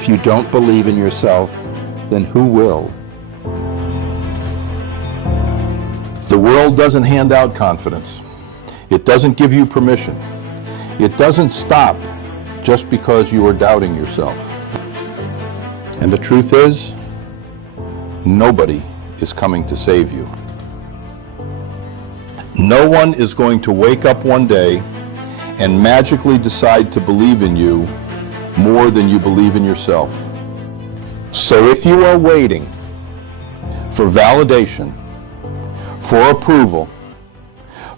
If you don't believe in yourself, then who will? The world doesn't hand out confidence. It doesn't give you permission. It doesn't stop just because you are doubting yourself. And the truth is, nobody is coming to save you. No one is going to wake up one day and magically decide to believe in you more than you believe in yourself. So if you are waiting for validation, for approval,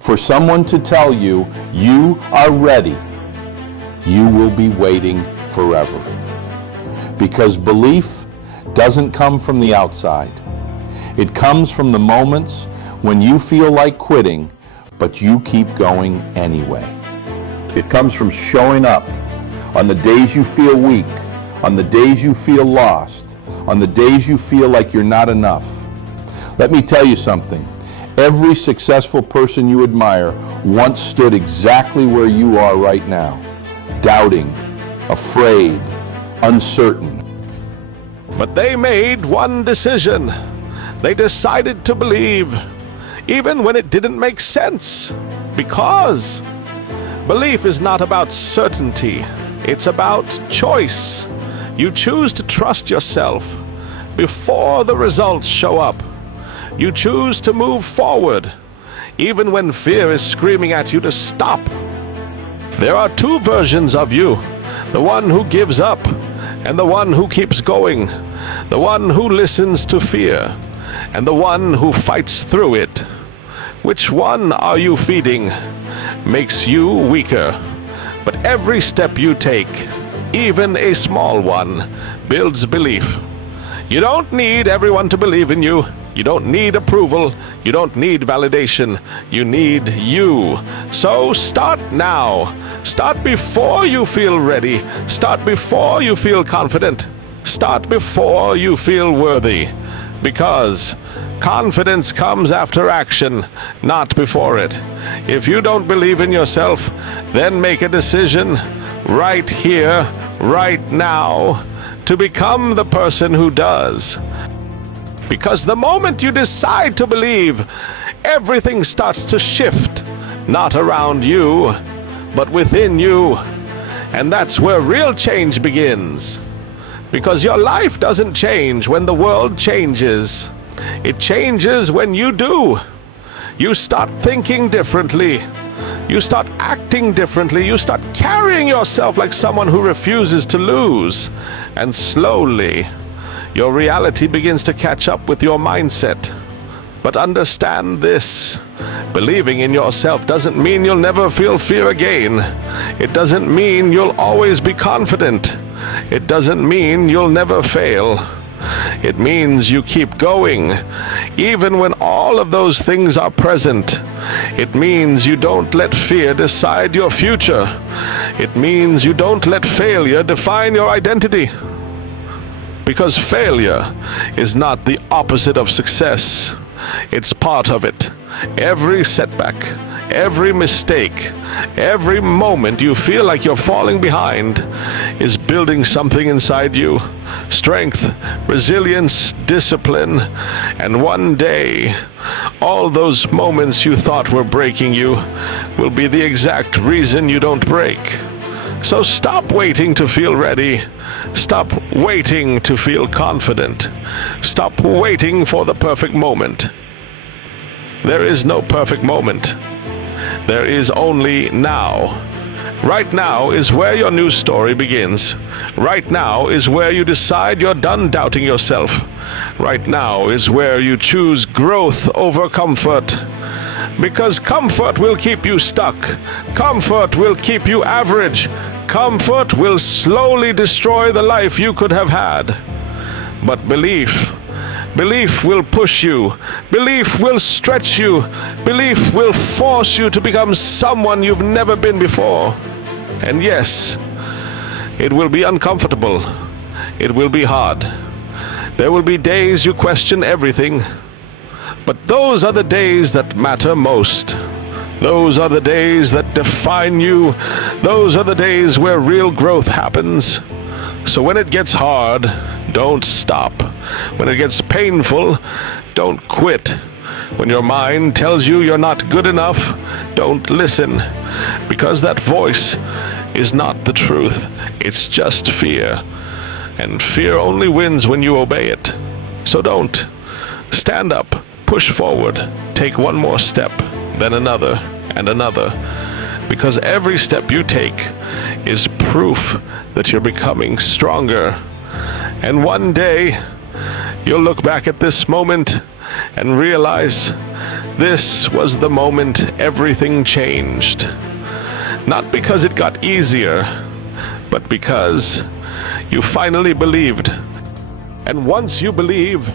for someone to tell you you are ready, you will be waiting forever. Because belief doesn't come from the outside. It comes from the moments when you feel like quitting, but you keep going anyway. It comes from showing up on the days you feel weak, on the days you feel lost, on the days you feel like you're not enough. Let me tell you something. Every successful person you admire once stood exactly where you are right now, doubting, afraid, uncertain. But they made one decision. They decided to believe, even when it didn't make sense. Because belief is not about certainty. It's about choice. You choose to trust yourself before the results show up. You choose to move forward, even when fear is screaming at you to stop. There are two versions of you, the one who gives up and the one who keeps going, the one who listens to fear and the one who fights through it. Which one are you feeding? Makes you weaker. But every step you take, even a small one, builds belief. You don't need everyone to believe in you. You don't need approval. You don't need validation. You need you. So start now. Start before you feel ready. Start before you feel confident. Start before you feel worthy. Because confidence comes after action, not before it. If you don't believe in yourself, then make a decision right here, right now, to become the person who does. Because the moment you decide to believe, everything starts to shift, not around you, but within you. And that's where real change begins. Because your life doesn't change when the world changes. It changes when you do. You start thinking differently. You start acting differently. You start carrying yourself like someone who refuses to lose. And slowly, your reality begins to catch up with your mindset. But understand this. Believing in yourself doesn't mean you'll never feel fear again. It doesn't mean you'll always be confident. It doesn't mean you'll never fail. It means you keep going, even when all of those things are present. It means you don't let fear decide your future. It means you don't let failure define your identity. Because failure is not the opposite of success. It's part of it. Every setback, every mistake, every moment you feel like you're falling behind is building something inside you. Strength, resilience, discipline, and one day, all those moments you thought were breaking you will be the exact reason you don't break. So stop waiting to feel ready. Stop waiting to feel confident. Stop waiting for the perfect moment. There is no perfect moment. There is only now. Right now is where your new story begins. Right now is where you decide you're done doubting yourself. Right now is where you choose growth over comfort. Because comfort will keep you stuck. Comfort will keep you average. Comfort will slowly destroy the life you could have had. But belief will push you. Belief will stretch you. Belief will force you to become someone you've never been before. And yes, it will be uncomfortable. It will be hard. There will be days you question everything. But those are the days that matter most. Those are the days that define you. Those are the days where real growth happens. So when it gets hard, don't stop. When it gets painful, don't quit. When your mind tells you you're not good enough, don't listen, because that voice is not the truth. It's just fear. And fear only wins when you obey it. So don't. Stand up, push forward, take one more step, then another and another. Because every step you take is proof that you're becoming stronger. And one day, you'll look back at this moment and realize this was the moment everything changed. Not because it got easier, but because you finally believed. And once you believe,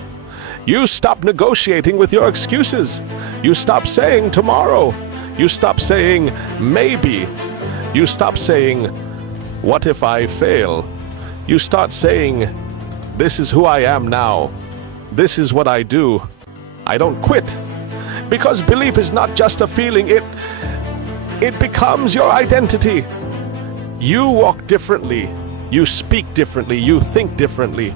you stop negotiating with your excuses. You stop saying tomorrow. You stop saying maybe. You stop saying, what if I fail? You start saying, this is who I am now. This is what I do. I don't quit. Because belief is not just a feeling, it becomes your identity. You walk differently. You speak differently. You think differently.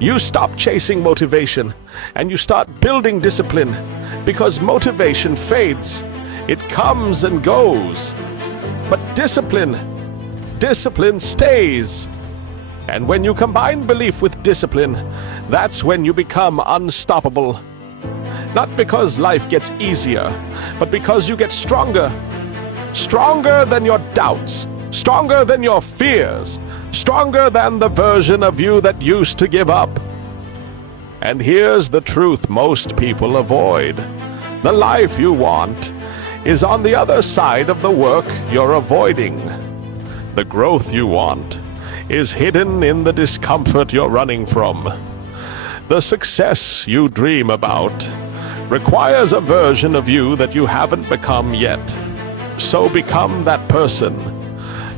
You stop chasing motivation and you start building discipline, because motivation fades. It comes and goes. But discipline stays. And when you combine belief with discipline, that's when you become unstoppable. Not because life gets easier, but because you get stronger. Stronger than your doubts. Stronger than your fears. Stronger than the version of you that used to give up. And here's the truth most people avoid. The life you want is on the other side of the work you're avoiding. The growth you want is hidden in the discomfort you're running from. The success you dream about requires a version of you that you haven't become yet. So become that person.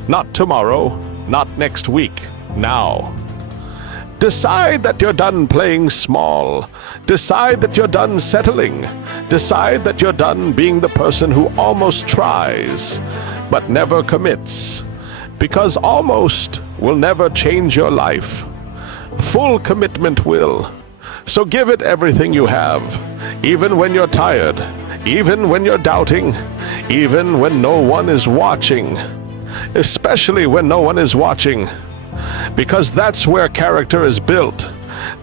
Not tomorrow, not next week, now. Decide that you're done playing small. Decide that you're done settling. Decide that you're done being the person who almost tries, but never commits. Because almost will never change your life. Full commitment will. So give it everything you have, even when you're tired, even when you're doubting, even when no one is watching. Especially when no one is watching. Because that's where character is built.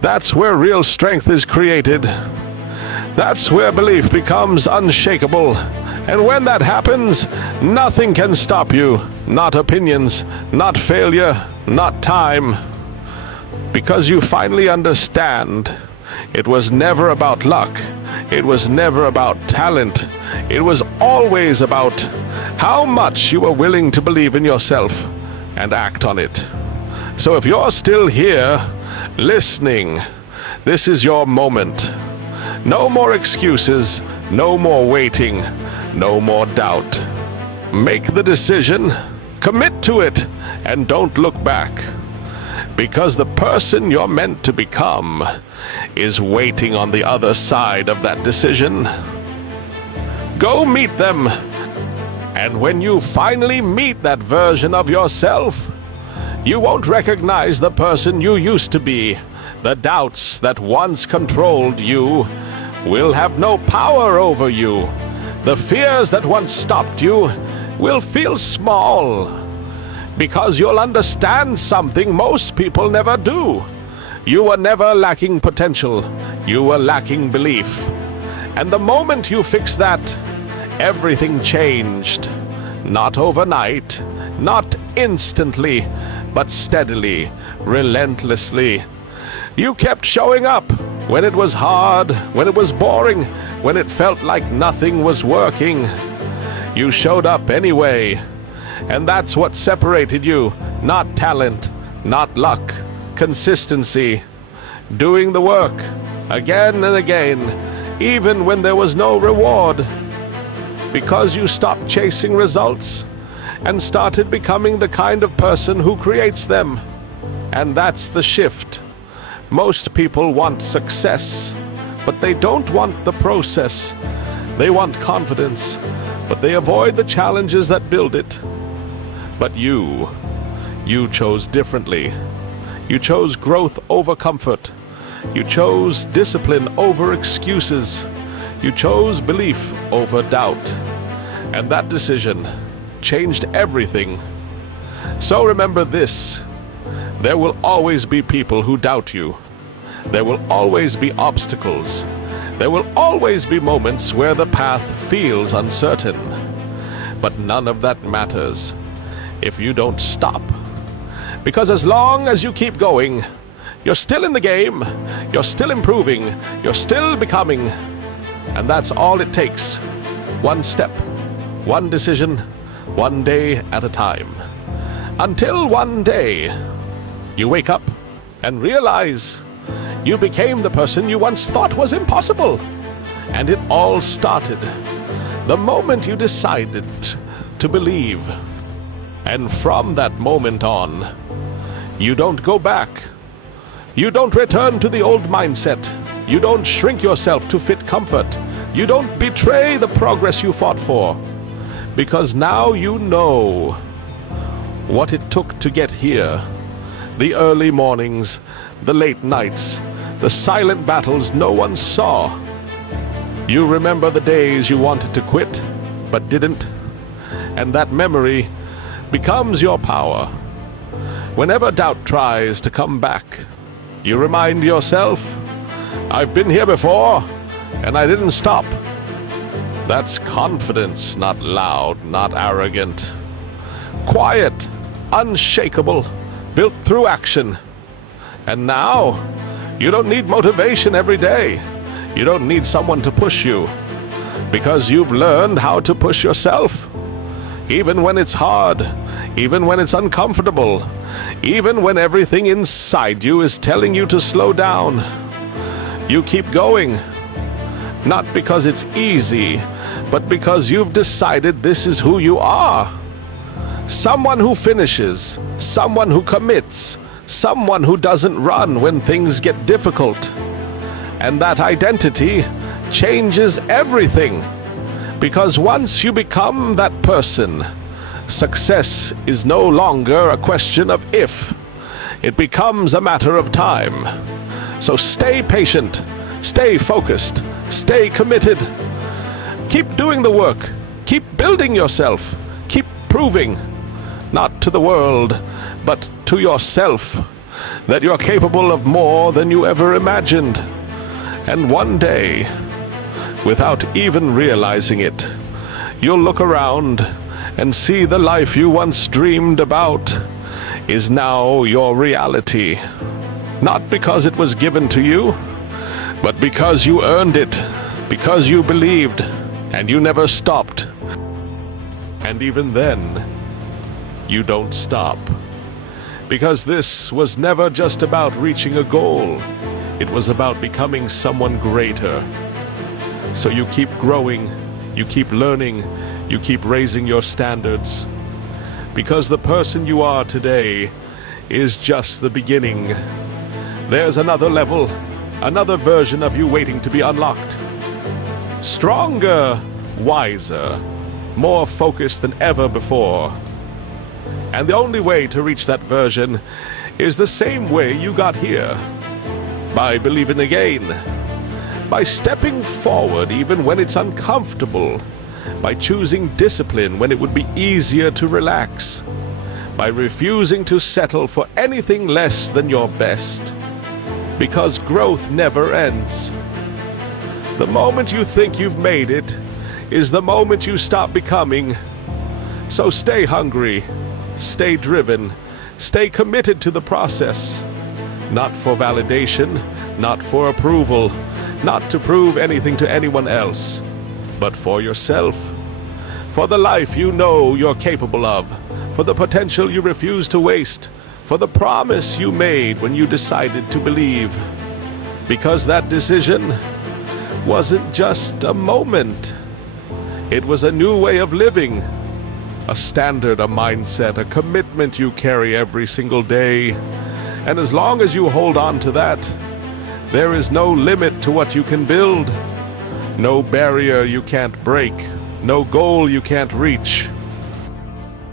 That's where real strength is created. That's where belief becomes unshakable. And when that happens, nothing can stop you. Not opinions, not failure, not time. Because you finally understand it was never about luck. It was never about talent. It was always about how much you were willing to believe in yourself and act on it. So if you're still here, listening, this is your moment. No more excuses, no more waiting, no more doubt. Make the decision, commit to it, and don't look back. Because the person you're meant to become is waiting on the other side of that decision. Go meet them. And when you finally meet that version of yourself, you won't recognize the person you used to be. The doubts that once controlled you will have no power over you. The fears that once stopped you will feel small. Because you'll understand something most people never do. You were never lacking potential. You were lacking belief. And the moment you fix that, everything changed. Not overnight, not instantly, but steadily, relentlessly. You kept showing up when it was hard, when it was boring, when it felt like nothing was working. You showed up anyway. And that's what separated you. Not talent, not luck, consistency. Doing the work, again and again, even when there was no reward. Because you stopped chasing results and started becoming the kind of person who creates them. And that's the shift. Most people want success, but they don't want the process. They want confidence, but they avoid the challenges that build it. But you chose differently. You chose growth over comfort. You chose discipline over excuses. You chose belief over doubt. And that decision changed everything. So remember this: there will always be people who doubt you. There will always be obstacles. There will always be moments where the path feels uncertain. But none of that matters if you don't stop. Because as long as you keep going, you're still in the game, you're still improving, you're still becoming. And that's all it takes. One step, one decision, one day at a time. Until one day, you wake up and realize you became the person you once thought was impossible. And it all started the moment you decided to believe. And from that moment on, you don't go back. You don't return to the old mindset. You don't shrink yourself to fit comfort. You don't betray the progress you fought for. Because now you know what it took to get here. The early mornings, the late nights, the silent battles no one saw. You remember the days you wanted to quit, but didn't. And that memory becomes your power. Whenever doubt tries to come back, you remind yourself, I've been here before, and I didn't stop. That's confidence, not loud, not arrogant. Quiet, unshakable, built through action. And now, you don't need motivation every day. You don't need someone to push you, because you've learned how to push yourself. Even when it's hard, even when it's uncomfortable, even when everything inside you is telling you to slow down, you keep going. Not because it's easy, but because you've decided this is who you are. Someone who finishes, someone who commits, someone who doesn't run when things get difficult. And that identity changes everything. Because once you become that person, success is no longer a question of if. It becomes a matter of time. So stay patient, stay focused, stay committed. Keep doing the work. Keep building yourself. Keep proving, not to the world, but to yourself, that you're capable of more than you ever imagined. And one day, without even realizing it, you'll look around and see the life you once dreamed about is now your reality. Not because it was given to you, but because you earned it, because you believed, and you never stopped. And even then, you don't stop. Because this was never just about reaching a goal. It was about becoming someone greater. So you keep growing, you keep learning, you keep raising your standards. Because the person you are today is just the beginning. There's another level, another version of you waiting to be unlocked. Stronger, wiser, more focused than ever before. And the only way to reach that version is the same way you got here. By believing again. By stepping forward even when it's uncomfortable. By choosing discipline when it would be easier to relax. By refusing to settle for anything less than your best. Because growth never ends. The moment you think you've made it is the moment you stop becoming. So stay hungry. Stay driven. Stay committed to the process. Not for validation, not for approval, not to prove anything to anyone else, but for yourself. For the life you know you're capable of, for the potential you refuse to waste, for the promise you made when you decided to believe. Because that decision wasn't just a moment. It was a new way of living. A standard, a mindset, a commitment you carry every single day. And as long as you hold on to that, there is no limit to what you can build. No barrier you can't break. No goal you can't reach.